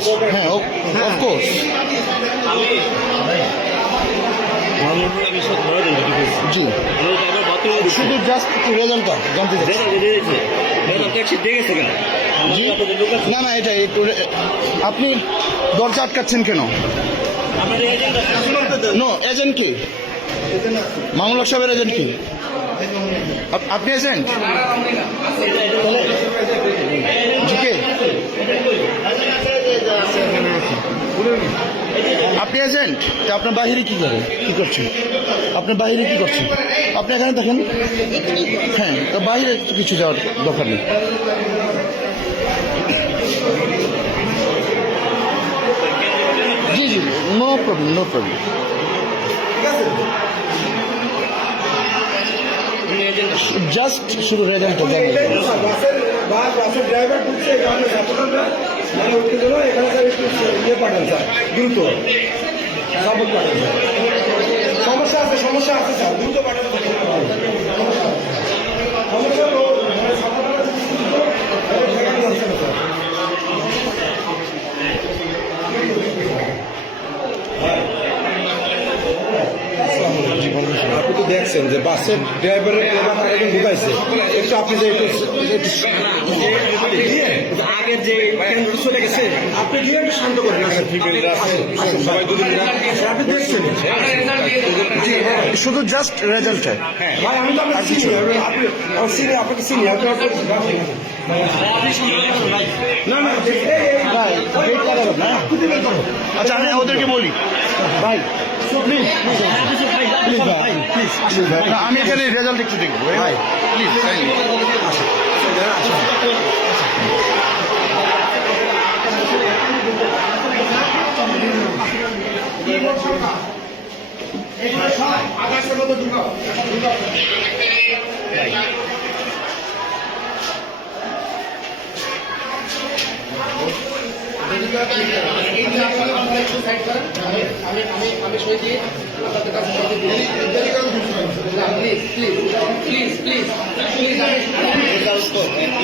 Of course, হ্যাঁ of course. জি, শুধু just একটু রেজাল্টটা জানতে চাচ্ছি। জি, না না, এটা একটু আপনি দরজা আটকাচ্ছেন কেন? নো, এজেন্ট কি? মামুন হক সাহেবের এজেন্ট কি? আপনি এজেন্ট? জি কে? আপনি এজেন্ট? তা আপনার বাহিরে কি করেন, কি করছেন? আপনার বাহিরে কি করছেন? আপনি এখানে দেখেন। হ্যাঁ, তো বাহিরে কিছু যাওয়ার দরকার নেই। জি জি, no problem, no problem. Just শুধু রেজাল্টটা জানেন। বাসের ড্রাইভার ঢুকছে এখানে ছাত্ররা মানে উঠতে গেল এখানে স্যার একটু ইয়ে পাঠান স্যার, দ্রুত সাপোর্ট পাঠান স্যার। সমস্যা আছে স্যার, দ্রুত পাঠান আপনি তো দেখছেন যে বাসের ড্রাইভারের একজন ঢুকাইছে, একটু আপনি যে একটু আগের যে কেন্দ্র চলে গেছে আপনি দিয়ে একটু শান্ত করেন। সবাই আপনি দেখছেন শুধু জাস্ট রেজাল্টটা। ভাই, আমি তো আপনাকে চিনি, আপনাকে চিনি। না না ভাই, wait করাবেন না। আচ্ছা, আমি ওদেরকে বলি ভাই, প্লিজ প্লিজ ভাই, প্লিজ ভাই, আমি এখানে রেজাল্ট একটু দেখবো ভাই, প্লিজ।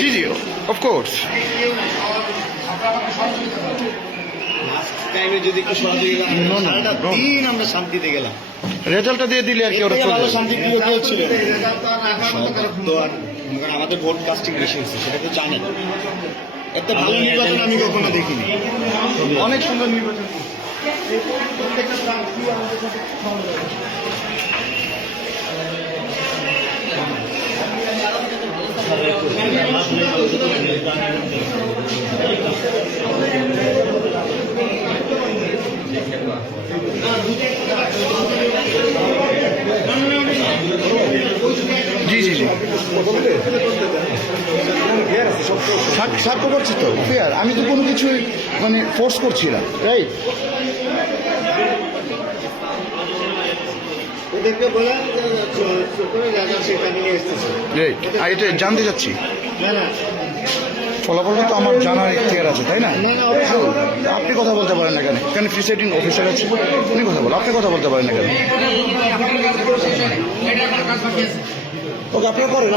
G G, of course. যদি একটু সারাটা দিন আমরা শান্তিতে গেলাম, রেজাল্টটা দিয়ে দিলে আর কি ওরা চলে যাবে। শান্তি প্রিয় কেউ ছিল তো, আর আমাদের ভোট কাস্টিং বেশি হয়েছে, সেটা তো জানেন। এত ভালো নির্বাচন আমি কখনো দেখিনি। অনেক সুন্দর নির্বাচন। জি জি জি, সাক্ষ্য করছি তো, ফেয়ার। আমি তো কোনো কিছুই মানে ফোর্স করছি না, রাইট? ওদেরকে বলা সেটা নিয়ে এসতেছে। রাইট, আর এটা জানতে চাচ্ছি। না না ফলাফলটা তো আমার জানার ইখতিয়ার আছে, তাই না? না না, অবশ্যই। আপনি কথা বলতে পারেন না কেন? কেন প্রিসাইডিং অফিসার আছে, উনি কথা বলেন, আপনি কথা বলতে পারেন না কেন? ওকে, আপনারা করেন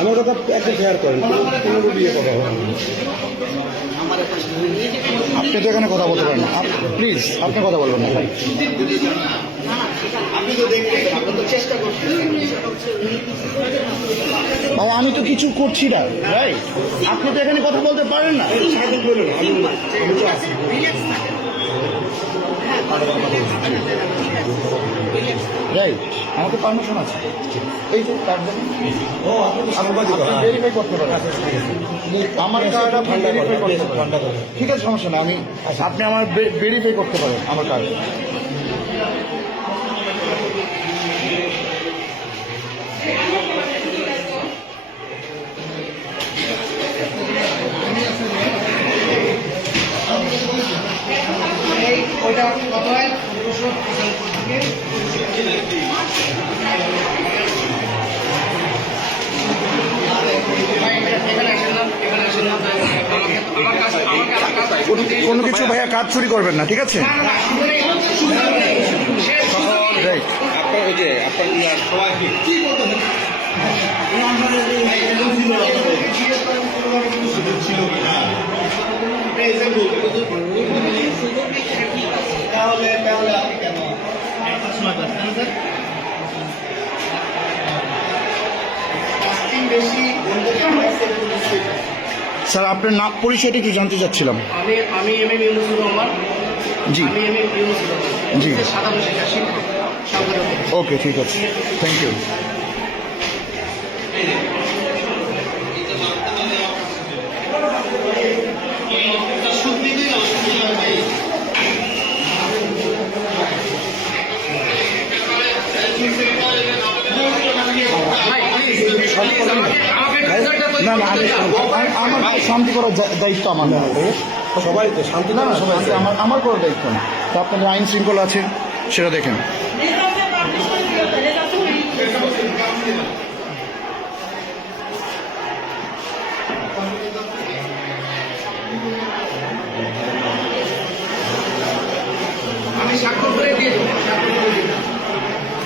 আমার কথা একদম ফেয়ার করেন, কোনো বিয়ে কথা হবে না। আপনি তো এখানে কথা বলতে পারেন না, প্লিজ আপনি কথা বলবেন না ভাই। আপনি তো দেখবেন, আমরা তো চেষ্টা করছি। ভাই, আমি তো কিছু করছি না, রাইট? আপনি তো এখানে কথা বলতে পারেন না। রাইট, আমাকে পারমিশন আছে, এই যে কার্ড ভেরিফাই করতে পারেন। আমার কার্ড আপনি ভেরিফাই করতে পারেন, ঠিক আছে, সমস্যা না। আমি আপনি আমার ভেরিফাই করতে পারেন আমার কার্ড। ওইটা কত হয়? কোনো কিছু ভাইয়া কাজ চুরি করবেন না, ঠিক আছে? রাইট, আপনার ওই যে আপনার সবাইকে ছিল এজেন্ট বলবেন। তাহলে আপনি কেন কাস্টিং বেশি স্যার আপনার নাম পরিচয়টা একটু জানতে চাচ্ছিলাম। আমি এম এম ইউনুসুর রহমান। জি আমি এম এম ইউনুসুর রহমান। জি সাধারণ শিক্ষা শিক্ষক সাধারণ। ওকে ঠিক আছে, থ্যাংক ইউ। না না আমার শান্তি করার দায়িত্ব আমার না, সবাই তো শান্তি না না সবাই আমার করার দায়িত্ব না। তো আপনাদের আইন শৃঙ্খলা আছে সেটা দেখেন। আমি স্বাক্ষর করে দিয়ে দেবো।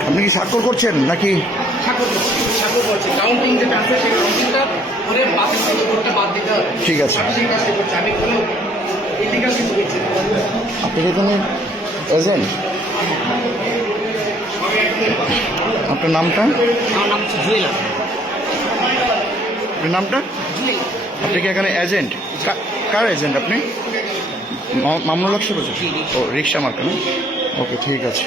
আপনি কি স্বাক্ষর করছেন নাকি? স্বাক্ষর করছি। কাউন্টিং যেটা আছে সেই কাউন্টিংটা করে বাতিল করতে বাদ দিতে হবে। ঠিক আছে। আমি সেই কাজটা করছি। আমি কোনো ইলিগাল কিছু করছি না। আপনি কি কোনো এজেন্ট? আপনার নামটা? আমার নাম হচ্ছে জুয়েল। আপনার নামটা? আপনি কি এখানে এজেন্ট? কার এজেন্ট আপনি? মামুনুল হক সাহেব? ও রিক্সা মার্কা না? ওকে ঠিক আছে।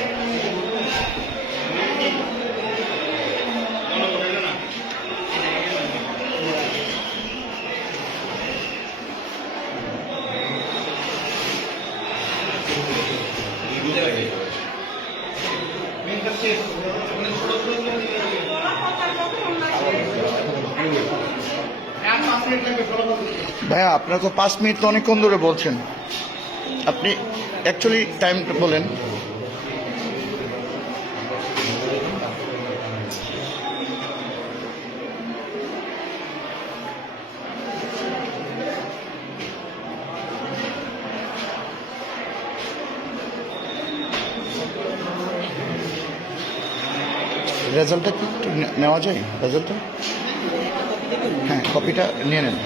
ভাইয়া আপনারা তো 5 মিনিট তো অনেকক্ষণ ধরে বলছেন, আপনি অ্যাকচুয়ালি টাইমটা বলেন। রেজাল্টটা কি একটু নেওয়া যায়? রেজাল্টটা হ্যাঁ কপিটা নিয়ে নেন।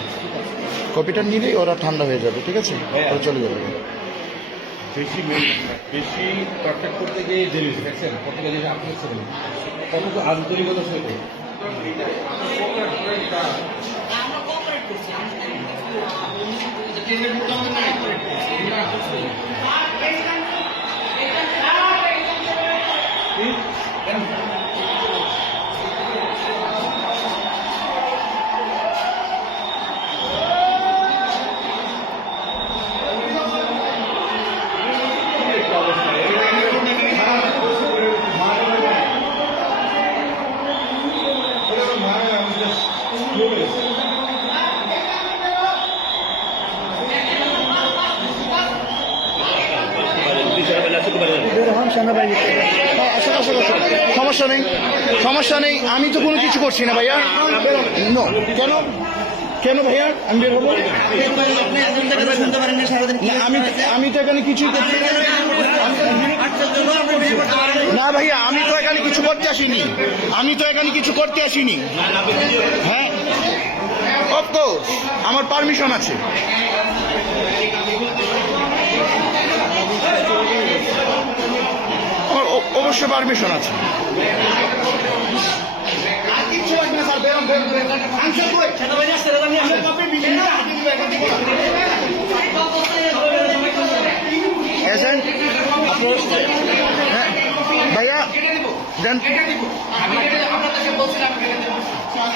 কপিটা নিলেই ওরা ঠান্ডা হয়ে যাবে, ঠিক আছে? ওরা চলে যাবে। বেশি পারফেক্ট করতে গিয়ে দেরি হয়েছে, দেখছেন প্রত্যেকে জিনিস আপনি কত আন্তরিকতা সাথে সমস্যা নেই, সমস্যা নেই। আমি তো কোনো কিছু করছি না ভাইয়া। নো, কেন কেন ভাইয়া আমি বের হবো? আমি তো এখানে কিছুই করছি না। না ভাইয়া আমি তো এখানে কিছু করতে আসিনি, আমি তো এখানে কিছু করতে আসিনি। হ্যাঁ অফকোর্স আমার পারমিশন আছে। আমার অবশ্যই পারমিশন আছে। এজেন্ট হ্যাঁ ভাইয়া দেন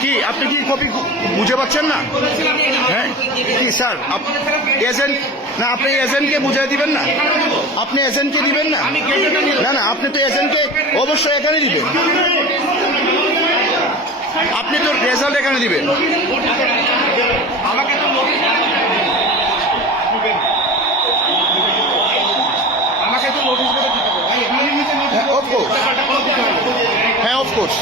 কি আপনি কি কপি বুঝে পাচ্ছেন না? হ্যাঁ কি স্যার এজেন্ট না, আপনি এজেন্টকে বুঝিয়ে দিবেন না? আপনি এজেন্টকে দিবেন না? না না আপনি তো এজেন্টকে অবশ্যই এখানে দিবেন। আপনি তো রেজাল্ট এখানে দিবেন। অফকোর্স হ্যাঁ অফকোর্স।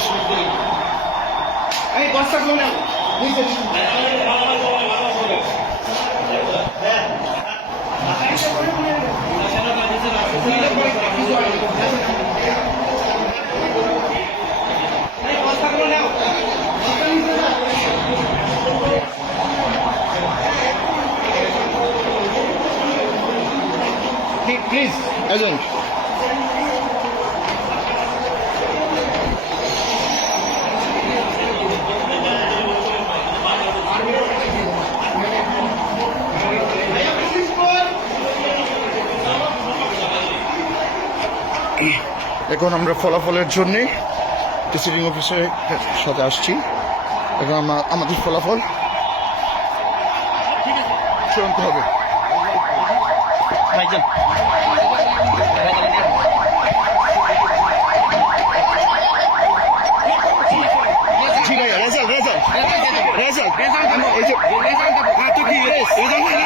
প্লিজ এজেন্ট এখন আমরা ফলাফলের জন্যে প্রিসাইডিং অফিসারের সাথে আসছি। এখন আমাদের ফলাফল চূড়ান্ত হবে। জি ভাইয়া, রেজাল্ট এই যে হ্যাঁ তো কি রেজাল্ট